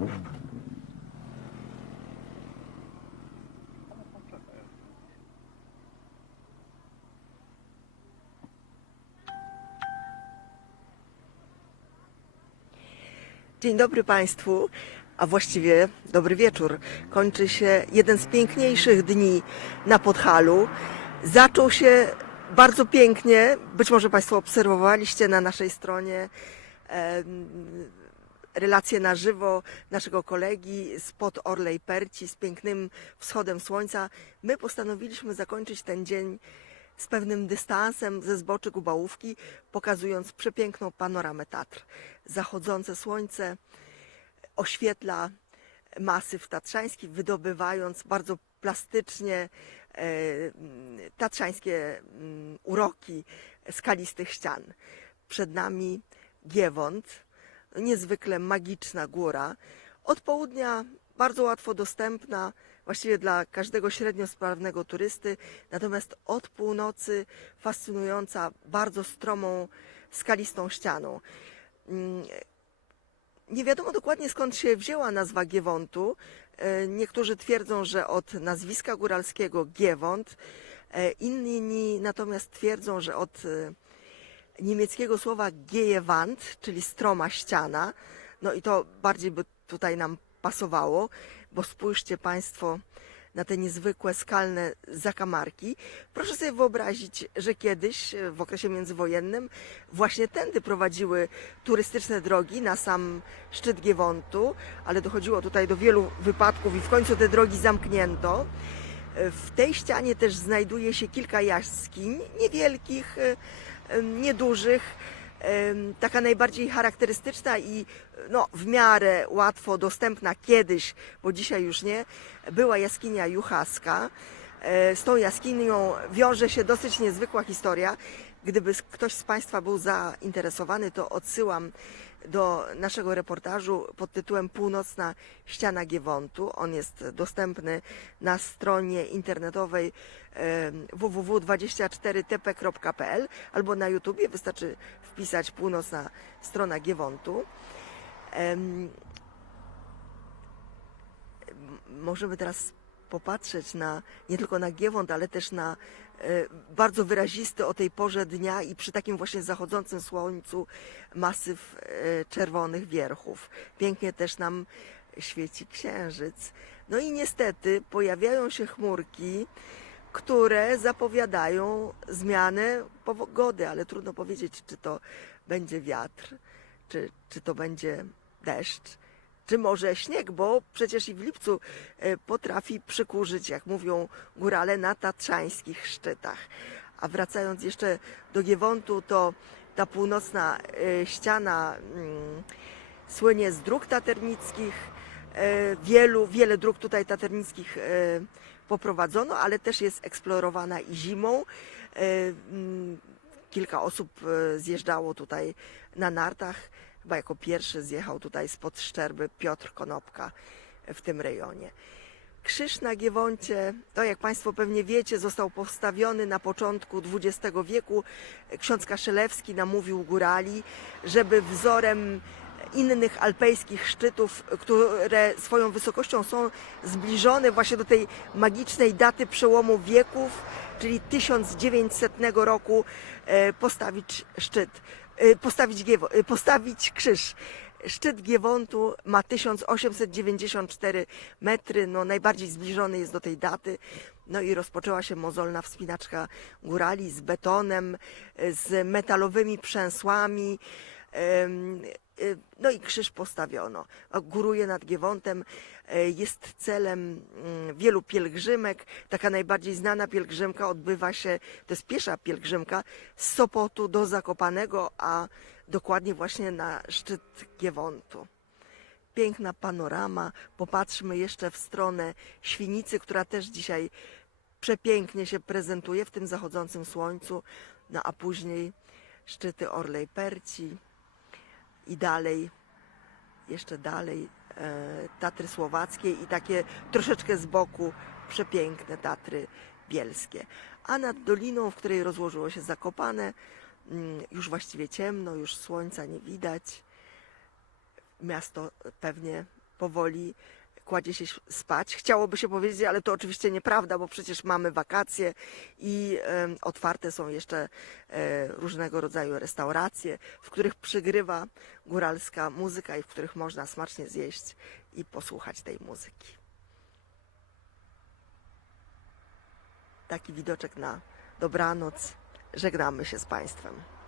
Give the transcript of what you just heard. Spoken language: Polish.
Dzień dobry Państwu, a właściwie dobry wieczór. Kończy się jeden z piękniejszych dni na Podhalu. Zaczął się bardzo pięknie, być może Państwo obserwowaliście na naszej stronie em, relacje na żywo naszego kolegi spod Orlej Perci z pięknym wschodem słońca. My postanowiliśmy zakończyć ten dzień z pewnym dystansem ze zboczy Gubałówki, pokazując przepiękną panoramę Tatr. Zachodzące słońce oświetla masyw tatrzański, wydobywając bardzo plastycznie e, tatrzańskie mm, uroki skalistych ścian. Przed nami Giewont, niezwykle magiczna góra. Od południa bardzo łatwo dostępna, właściwie dla każdego średnio sprawnego turysty, natomiast od północy fascynująca bardzo stromą, skalistą ścianą. Mm, Nie wiadomo dokładnie skąd się wzięła nazwa Giewontu. E, Niektórzy twierdzą, że od nazwiska góralskiego Giewont, e, inni natomiast twierdzą, że od e, niemieckiego słowa Gejewand, czyli stroma ściana. No i to bardziej by tutaj nam pasowało, bo spójrzcie Państwo na te niezwykłe skalne zakamarki. Proszę sobie wyobrazić, że kiedyś w okresie międzywojennym właśnie tędy prowadziły turystyczne drogi na sam szczyt Giewontu, ale dochodziło tutaj do wielu wypadków i w końcu te drogi zamknięto. W tej ścianie też znajduje się kilka jaskiń, niewielkich, e, niedużych. Taka najbardziej charakterystyczna i no, w miarę łatwo dostępna kiedyś, bo dzisiaj już nie, była jaskinia Juchaska. E, Z tą jaskinią wiąże się dosyć niezwykła historia. Gdyby ktoś z Państwa był zainteresowany, to odsyłam do naszego reportażu pod tytułem Północna ściana Giewontu. On jest dostępny na stronie internetowej em, www.24tp.pl albo na YouTubie wystarczy wpisać Północna strona Giewontu. Możemy teraz popatrzeć na nie tylko na Giewont, ale też na e, bardzo wyrazisty o tej porze dnia i przy takim właśnie zachodzącym słońcu masyw e, czerwonych wierchów. Pięknie też nam świeci księżyc. No i niestety pojawiają się chmurki, które zapowiadają zmianę pogody, ale trudno powiedzieć, czy to będzie wiatr, czy, czy to będzie deszcz, czy może śnieg, bo przecież i w lipcu e, potrafi przykurzyć, jak mówią górale, na tatrzańskich szczytach. A wracając jeszcze do Giewontu, to ta północna e, ściana mm, słynie z dróg taternickich. E, Wielu, wiele dróg tutaj taternickich poprowadzono, ale też jest eksplorowana i zimą. Mm, Kilka osób zjeżdżało tutaj na nartach. Chyba jako pierwszy zjechał tutaj spod Szczerby Piotr Konopka w tym rejonie. Krzyż na Giewoncie, to jak Państwo pewnie wiecie, został postawiony na początku XX wieku. Ksiądz Kaszelewski namówił górali, żeby wzorem innych alpejskich szczytów, które swoją wysokością są zbliżone właśnie do tej magicznej daty przełomu wieków, czyli 1900 roku, e, postawić szczyt, postawić, Giewo, e, postawić krzyż. Szczyt Giewontu ma 1894 metry, no najbardziej zbliżony jest do tej daty. No i rozpoczęła się mozolna wspinaczka górali z betonem, e, z metalowymi przęsłami. Y, No i krzyż postawiono. Góruje nad Giewontem e, jest celem mm, wielu pielgrzymek. Taka najbardziej znana pielgrzymka odbywa się, to jest piesza pielgrzymka z Sopotu do Zakopanego, a dokładnie właśnie na szczyt Giewontu. Piękna panorama. Popatrzmy jeszcze w stronę Świnicy, która też dzisiaj przepięknie się prezentuje w tym zachodzącym słońcu. No a później szczyty Orlej Perci i dalej, jeszcze dalej e, Tatry Słowackie i takie troszeczkę z boku przepiękne Tatry Bielskie. A nad doliną, w której rozłożyło się Zakopane, mm, już właściwie ciemno, już słońca nie widać. Miasto pewnie powoli kładzie się spać. Chciałoby się powiedzieć, ale to oczywiście nieprawda, bo przecież mamy wakacje i otwarte są jeszcze e, różnego rodzaju restauracje, w których przygrywa góralska muzyka i w których można smacznie zjeść i posłuchać tej muzyki. Taki widoczek na dobranoc. Żegnamy się z Państwem.